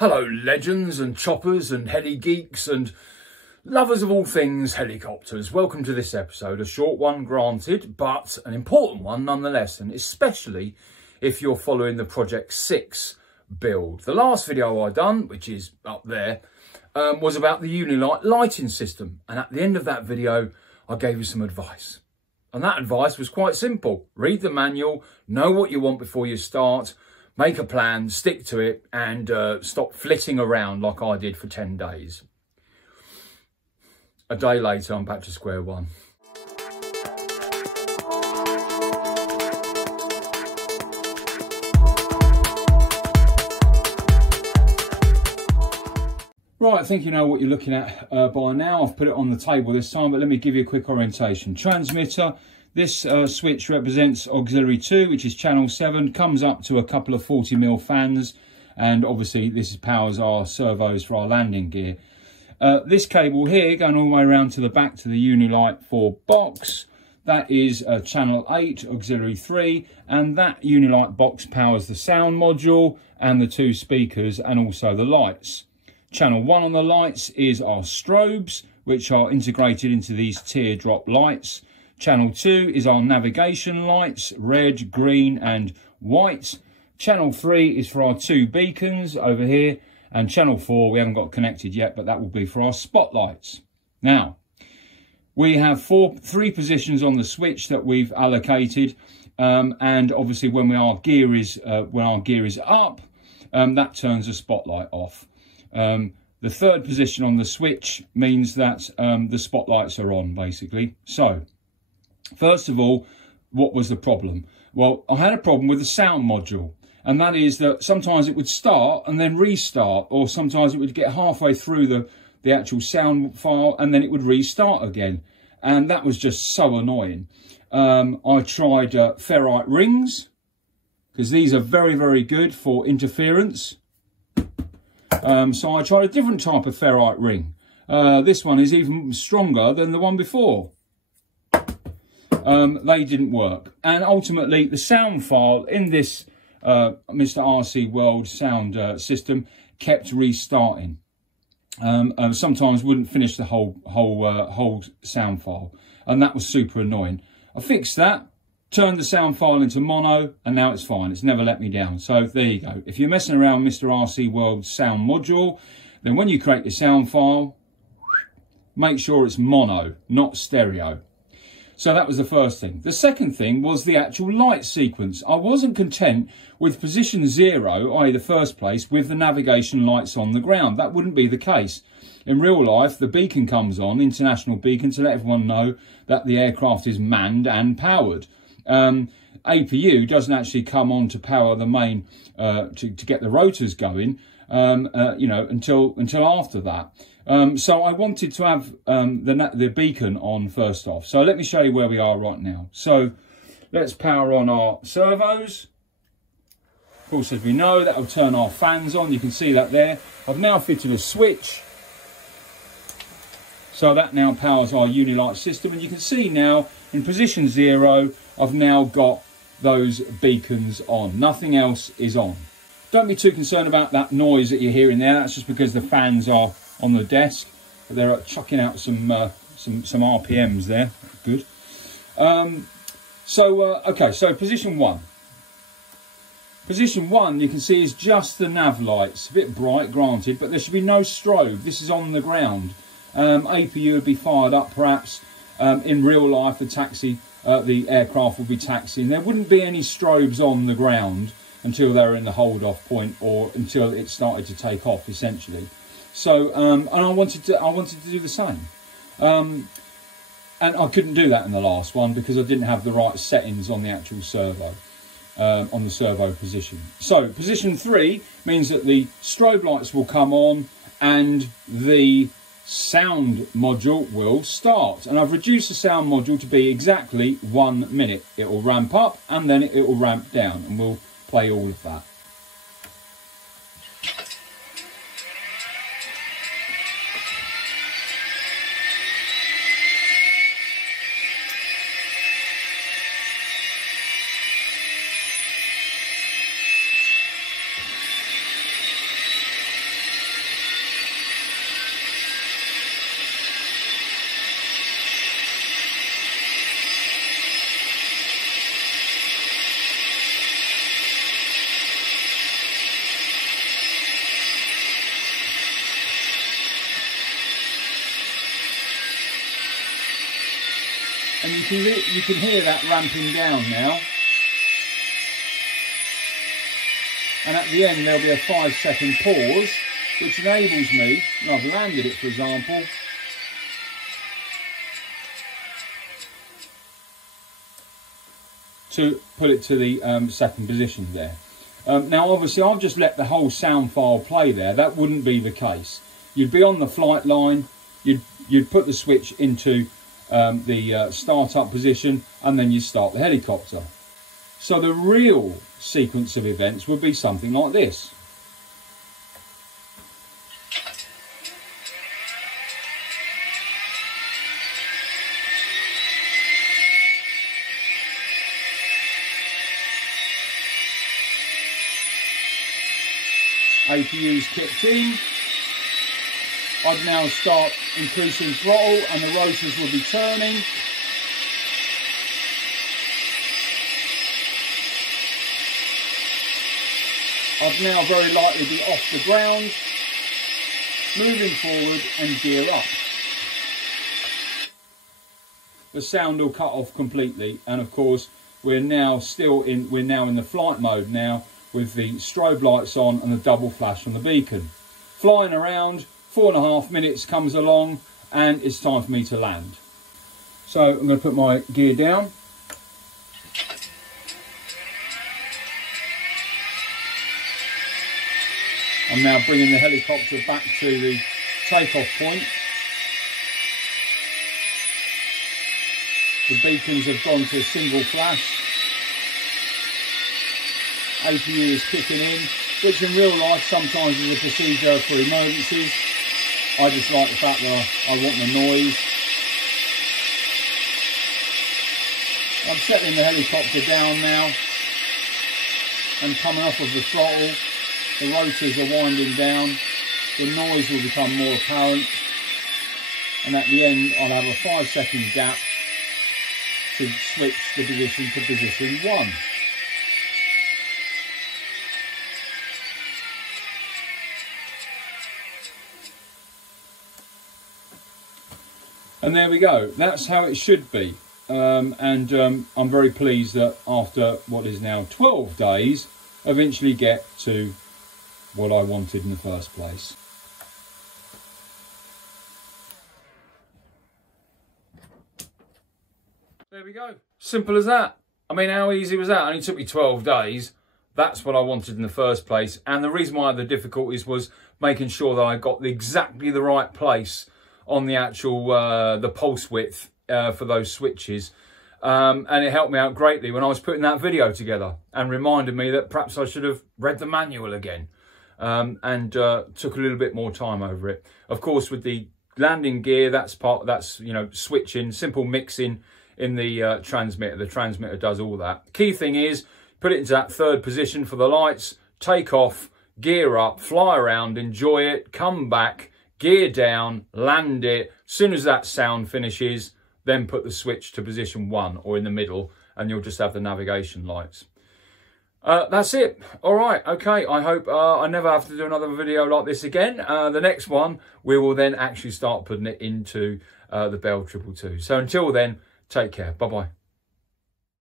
Hello legends and choppers and heli geeks and lovers of all things helicopters. Welcome to this episode, a short one granted, but an important one nonetheless, and especially if you're following the Project 6 build. The last video I done, which is up there, was about the Unilight lighting system, and at the end of that video I gave you some advice. And that advice was quite simple. Read the manual, know what you want before you start, make a plan, stick to it, and stop flitting around like I did for 10 days. A day later, I'm back to square one. Right, I think you know what you're looking at by now. I've put it on the table this time, but let me give you a quick orientation. Transmitter. This switch represents auxiliary 2, which is channel 7, comes up to a couple of 40mm fans, and obviously this powers our servos for our landing gear. This cable here, going all the way around to the back to the Unilight 4 box, that is channel 8, auxiliary 3, and that Unilight box powers the sound module and the 2 speakers and also the lights. Channel 1 on the lights is our strobes, which are integrated into these teardrop lights. Channel 2 is our navigation lights, red, green and white. Channel 3 is for our 2 beacons over here. And channel 4 we haven't got connected yet, but that will be for our spotlights. Now, we have 3 positions on the switch that we've allocated. And obviously when our gear is up, that turns the spotlight off. The 3rd position on the switch means that the spotlights are on, basically. So, first of all, what was the problem? Well, I had a problem with the sound module, and that is that sometimes it would start and then restart, or sometimes it would get halfway through the actual sound file and then it would restart again, and that was just so annoying. I tried ferrite rings, because these are very, very good for interference. So I tried a different type of ferrite ring. This one is even stronger than the one before. They didn't work, and ultimately the sound file in this MR RCWorld sound system kept restarting. Sometimes wouldn't finish the whole sound file, and that was super annoying. I fixed that, turned the sound file into mono, and now it's fine. It's never let me down. So there you go. If you're messing around with MR RCWorld's sound module, then when you create your sound file, make sure it's mono, not stereo. So that was the first thing. The second thing was the actual light sequence. I wasn't content with position 0, i.e. the first place, with the navigation lights on the ground. That wouldn't be the case. In real life, the beacon comes on, international beacon, to let everyone know that the aircraft is manned and powered. APU doesn't actually come on to power the main, to get the rotors going, you know, until after that. So I wanted to have the beacon on first off. So let me show you where we are right now. So let's power on our servos. Of course, as we know, that will turn our fans on. You can see that there. I've now fitted a switch. So that now powers our Unilight system. And you can see now in position 0, I've now got those beacons on. Nothing else is on. Don't be too concerned about that noise that you're hearing there. That's just because the fans are on the desk. But they're chucking out some RPMs there. Good. Okay, so position 1. Position 1, you can see, is just the nav lights. A bit bright, granted, but there should be no strobe. This is on the ground. APU would be fired up, perhaps. In real life, the aircraft would be taxiing. There wouldn't be any strobes on the ground until they were in the hold-off point, or until it started to take off, essentially. So, and I wanted to do the same. And I couldn't do that in the last one because I didn't have the right settings on the actual servo, on the servo position. So, position 3 means that the strobe lights will come on and the sound module will start. And I've reduced the sound module to be exactly 1 minute. It will ramp up and then it will ramp down, and we'll play all of that. And you can hear that ramping down now. And at the end there'll be a 5-second pause, which enables me, and I've landed it for example, to put it to the second position there. Now obviously I've just let the whole sound file play there. That wouldn't be the case. You'd be on the flight line, you'd put the switch into the start-up position, and then you start the helicopter. So the real sequence of events would be something like this. APU's kicked in. I'd now start increasing throttle and the rotors will be turning. I'd now very likely be off the ground, moving forward and gear up. The sound will cut off completely, and of course we're now in the flight mode now, with the strobe lights on and the double flash on the beacon. Flying around, 4.5 minutes comes along and it's time for me to land. So I'm going to put my gear down. I'm now bringing the helicopter back to the takeoff point. The beacons have gone to a single flash. APU is kicking in, which in real life sometimes is a procedure for emergencies. I just like the fact that I want the noise. I'm settling the helicopter down now and coming off of the throttle. The rotors are winding down. The noise will become more apparent. And at the end, I'll have a 5-second gap to switch the position to position 1. And there we go. That's how it should be. I'm very pleased that after what is now 12 days, I eventually get to what I wanted in the first place. There we go. Simple as that. I mean, how easy was that? It only took me 12 days. That's what I wanted in the first place. And the reason why I had the difficulties was making sure that I got exactly the right place on the actual the pulse width for those switches, and it helped me out greatly when I was putting that video together, and reminded me that perhaps I should have read the manual again, and took a little bit more time over it. Of course, with the landing gear, that's you know, switching, simple mixing in the transmitter. The transmitter does all that. Key thing is put it into that third position for the lights, take off, gear up, fly around, enjoy it, come back, gear down, land it. As soon as that sound finishes, then put the switch to position 1 or in the middle, and you'll just have the navigation lights. That's it. All right, okay. I hope I never have to do another video like this again. The next one, we will then actually start putting it into the Bell 222. So until then, take care. Bye-bye.